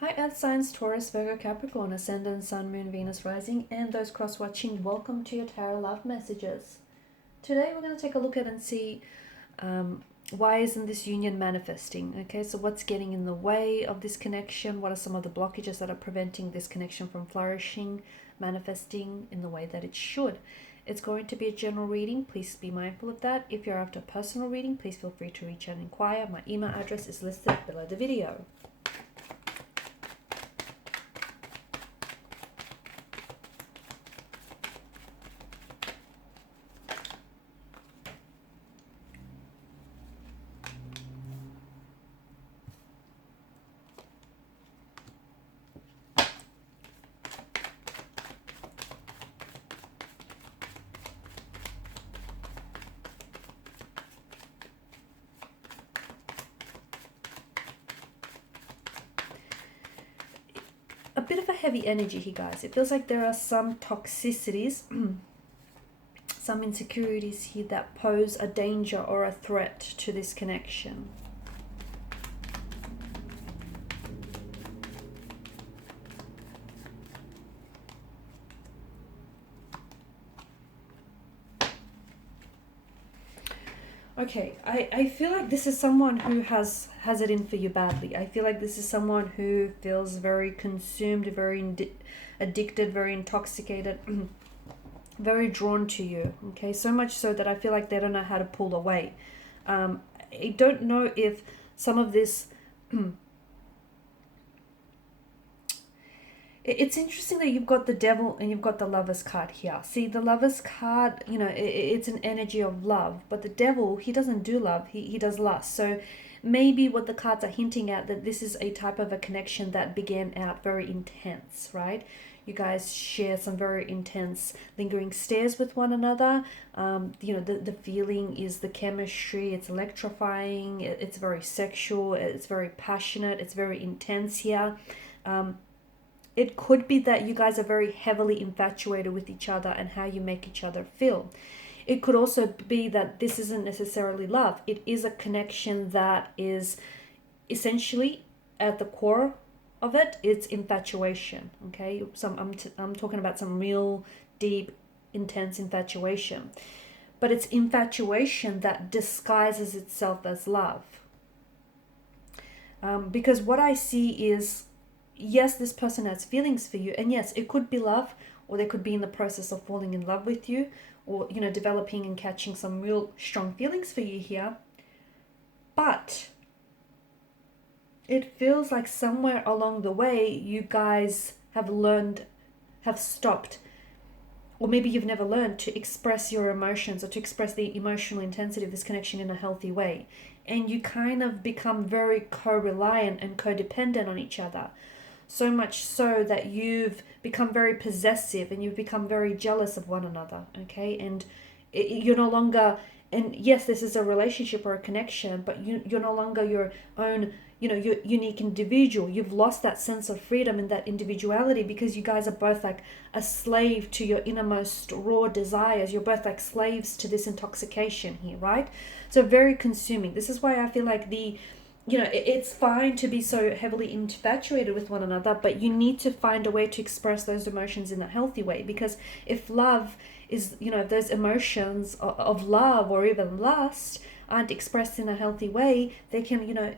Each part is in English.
Hi Earth signs, Taurus, Virgo, Capricorn, Ascendant, Sun, Moon, Venus, Rising, and those cross-watching, welcome to your Tarot Love Messages. Today we're going to take a look at and see why isn't this union manifesting? Okay, so what's getting in the way of this connection? What are some of the blockages that are preventing this connection from flourishing, manifesting in the way that it should? It's going to be a general reading. Please be mindful of that. If you're after a personal reading, please feel free to reach out and inquire. My email address is listed below the video. A bit of a heavy energy here, guys. It feels like there are some toxicities, some insecurities here that pose a danger or a threat to this connection. Okay, I feel like this is someone who has it in for you badly. I feel like this is someone who feels very consumed, very addicted, very intoxicated, very drawn to you. Okay, so much so that I feel like they don't know how to pull away. I don't know if some of this it's interesting that you've got the devil and you've got the Lover's card here. See, the Lover's card, you know, it's an energy of love, but the devil, he doesn't do love, he does lust. So maybe what the cards are hinting at, that this is a type of a connection that began out very intense, right? You guys share some very intense lingering stares with one another. You know, the feeling is the chemistry, it's electrifying, it's very sexual, it's very passionate, it's very intense here. It could be that you guys are very heavily infatuated with each other and how you make each other feel. It could also be that this isn't necessarily love. It is a connection that is essentially at the core of it, it's infatuation. Okay, I'm talking about some real deep, intense infatuation. But it's infatuation that disguises itself as love. Because what I see is, yes, this person has feelings for you, and yes, it could be love, or they could be in the process of falling in love with you, or, you know, developing and catching some real strong feelings for you here. But it feels like somewhere along the way you guys have stopped, or maybe you've never learned to express your emotions or to express the emotional intensity of this connection in a healthy way, and you kind of become very co-reliant and codependent on each other. So much so that you've become very possessive and you've become very jealous of one another, okay? And you're no longer, and yes, this is a relationship or a connection, but you're no longer your own, you know, your unique individual. You've lost that sense of freedom and that individuality because you guys are both like a slave to your innermost raw desires. You're both like slaves to this intoxication here, right? So very consuming. This is why I feel like you know, it's fine to be so heavily infatuated with one another, but you need to find a way to express those emotions in a healthy way. Because if love is, you know, if those emotions of love or even lust aren't expressed in a healthy way, they can, you know,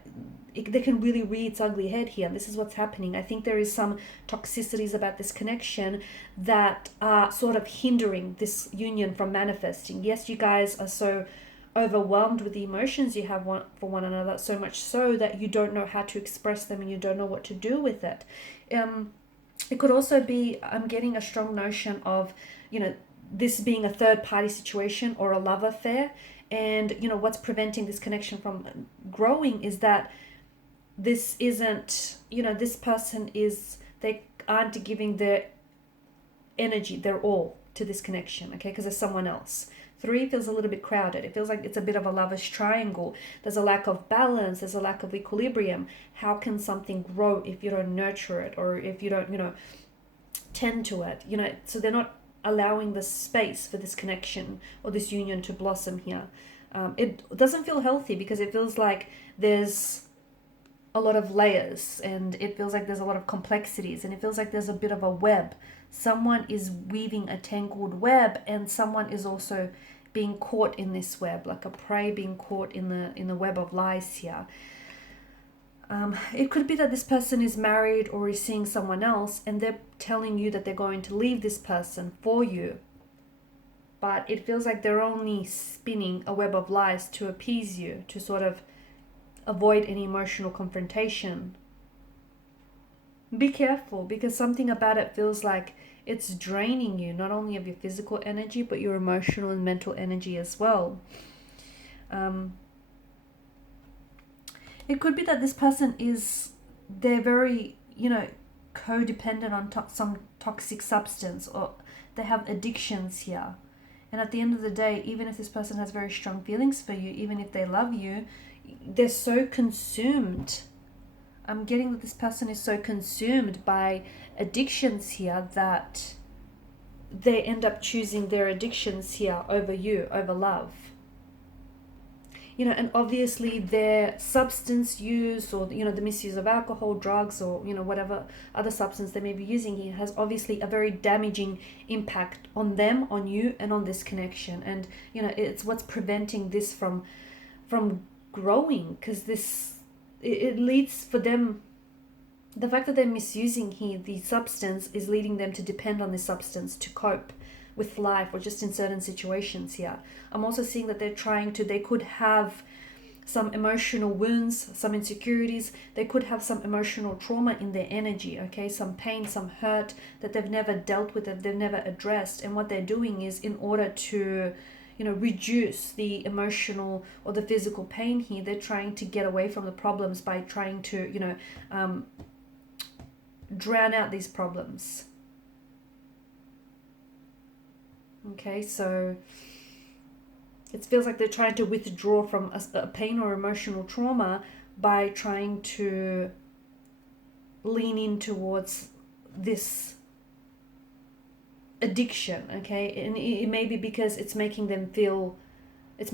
they can really rear its ugly head here. And this is what's happening. I think there is some toxicities about this connection that are sort of hindering this union from manifesting. Yes, you guys are so overwhelmed with the emotions you have for one another, so much so that you don't know how to express them and you don't know what to do with it. It could also be, I'm getting a strong notion of, you know, this being a third party situation or a love affair. And, you know, what's preventing this connection from growing is that this isn't, you know, this person they aren't giving their energy, their all to this connection, okay, because there's someone else. 3 feels a little bit crowded. It feels like it's a bit of a lover's triangle. There's a lack of balance. There's a lack of equilibrium. How can something grow if you don't nurture it, or if you don't, you know, tend to it? You know, so they're not allowing the space for this connection or this union to blossom here. It doesn't feel healthy because it feels like there's a lot of layers, and it feels like there's a lot of complexities, and it feels like there's a bit of a web. Someone is weaving a tangled web, and someone is also being caught in this web, like a prey being caught in the web of lies here. It could be that this person is married or is seeing someone else, and they're telling you that they're going to leave this person for you. But it feels like they're only spinning a web of lies to appease you, to sort of avoid any emotional confrontation. Be careful, because something about it feels like it's draining you, not only of your physical energy, but your emotional and mental energy as well. It could be that this person they're very, codependent on some toxic substance, or they have addictions here. And at the end of the day, even if this person has very strong feelings for you, even if they love you, they're so consumed. I'm getting that this person is so consumed by addictions here that they end up choosing their addictions here over you, over love. And obviously their substance use, or the misuse of alcohol, drugs, or whatever other substance they may be using here, has obviously a very damaging impact on them, on you, and on this connection. And it's what's preventing this from growing, because it leads for them, the fact that they're misusing here the substance is leading them to depend on this substance to cope with life, or just in certain situations here. I'm also seeing that they could have some emotional wounds, some insecurities. They could have some emotional trauma in their energy, okay? Some pain, some hurt that they've never dealt with, that they've never addressed. And what they're doing is, in order to reduce the emotional or the physical pain here, they're trying to get away from the problems by trying to drown out these problems. Okay, so it feels like they're trying to withdraw from a pain or emotional trauma by trying to lean in towards this addiction, okay? And it may be because it's making them feel, it's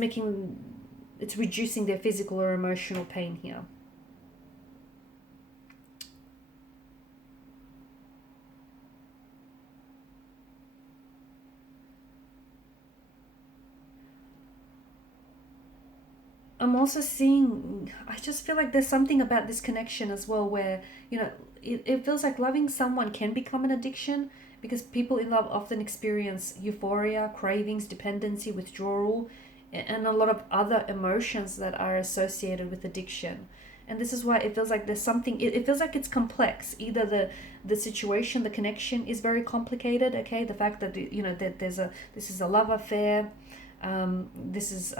reducing their physical or emotional pain here. I'm also seeing, I just feel like there's something about this connection as well where, it feels like loving someone can become an addiction, because people in love often experience euphoria, cravings, dependency, withdrawal, and a lot of other emotions that are associated with addiction. And this is why it feels like there's something, it feels like it's complex. Either the situation, the connection is very complicated, okay? The fact that, that this is a love affair, this is,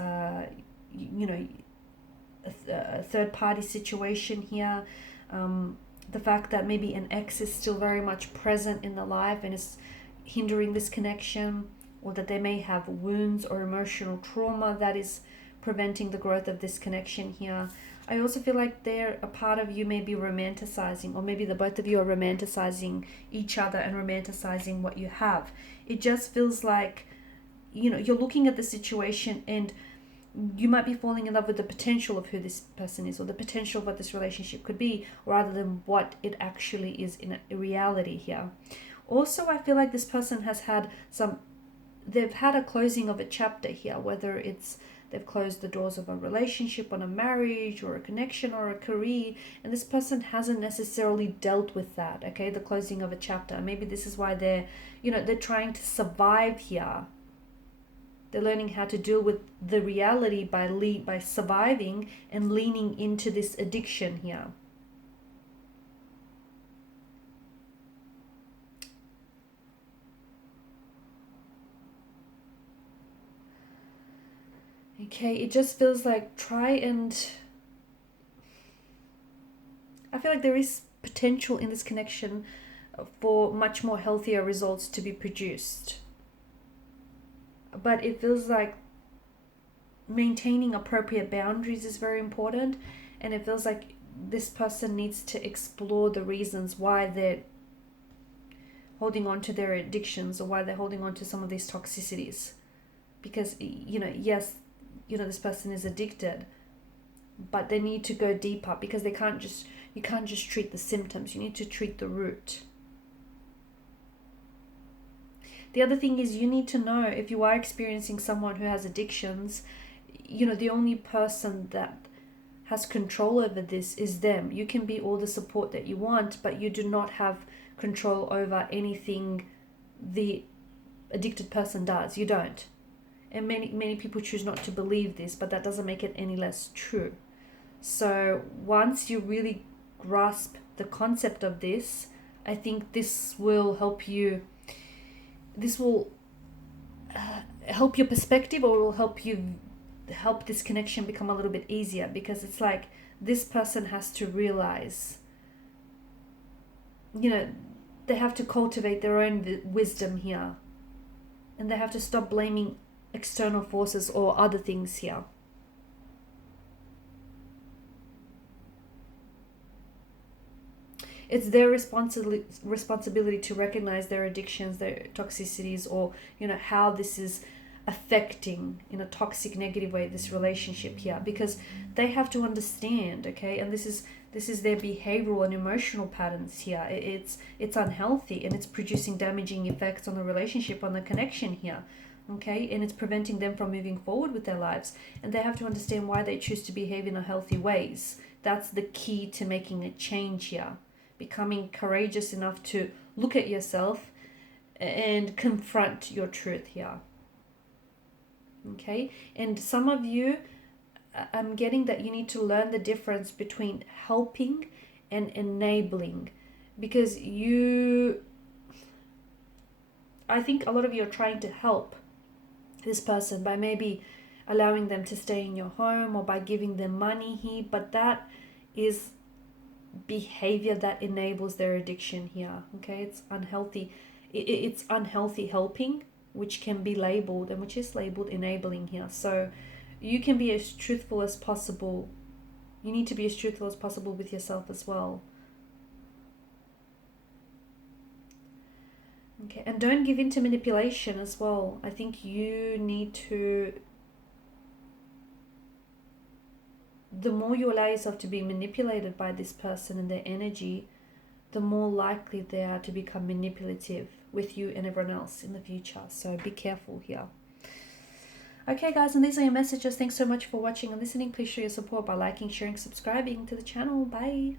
a third party situation here, the fact that maybe an ex is still very much present in the life and is hindering this connection, or that they may have wounds or emotional trauma that is preventing the growth of this connection here. I also feel like a part of you may be romanticizing, or maybe the both of you are romanticizing each other and romanticizing what you have. It just feels like, you're looking at the situation, and you might be falling in love with the potential of who this person is, or the potential of what this relationship could be, rather than what it actually is in reality here. Also, I feel like this person has had they've had a closing of a chapter here, whether it's they've closed the doors of a relationship, on a marriage, or a connection, or a career, and this person hasn't necessarily dealt with that, okay, the closing of a chapter. Maybe this is why they're trying to survive here. They're learning how to deal with the reality by surviving and leaning into this addiction here. Okay, it just feels like I feel like there is potential in this connection for much more healthier results to be produced. But it feels like maintaining appropriate boundaries is very important, and it feels like this person needs to explore the reasons why they're holding on to their addictions, or why they're holding on to some of these toxicities. Because yes, this person is addicted, but they need to go deeper, because you can't just treat the symptoms. You need to treat the root. The other thing is, you need to know, if you are experiencing someone who has addictions, the only person that has control over this is them. You can be all the support that you want, but you do not have control over anything the addicted person does. You don't. And many people choose not to believe this, but that doesn't make it any less true. So once you really grasp the concept of this, I think this will help you. This will help your perspective, or will help this connection become a little bit easier, because it's like this person has to realize, they have to cultivate their own wisdom here, and they have to stop blaming external forces or other things here. It's their responsibility to recognize their addictions, their toxicities, or how this is affecting in a toxic, negative way this relationship here, because they have to understand, okay? And this is their behavioral and emotional patterns here. It's unhealthy, and it's producing damaging effects on the relationship, on the connection here, okay? And it's preventing them from moving forward with their lives, and they have to understand why they choose to behave in unhealthy ways. That's the key to making a change here. Becoming courageous enough to look at yourself and confront your truth here. Okay? And some of you, I'm getting that you need to learn the difference between helping and enabling, because I think a lot of you are trying to help this person by maybe allowing them to stay in your home, or by giving them money here, but that is behavior that enables their addiction here. Okay, it's unhealthy. It's unhealthy helping, which can be labeled, and which is labeled enabling here. So you can be as truthful as possible. You need to be as truthful as possible with yourself as well. Okay, and don't give in to manipulation as well. I think you need to, the more you allow yourself to be manipulated by this person and their energy, the more likely they are to become manipulative with you and everyone else in the future. So be careful here. Okay guys, and these are your messages. Thanks so much for watching and listening. Please show your support by liking, sharing, subscribing to the channel. Bye.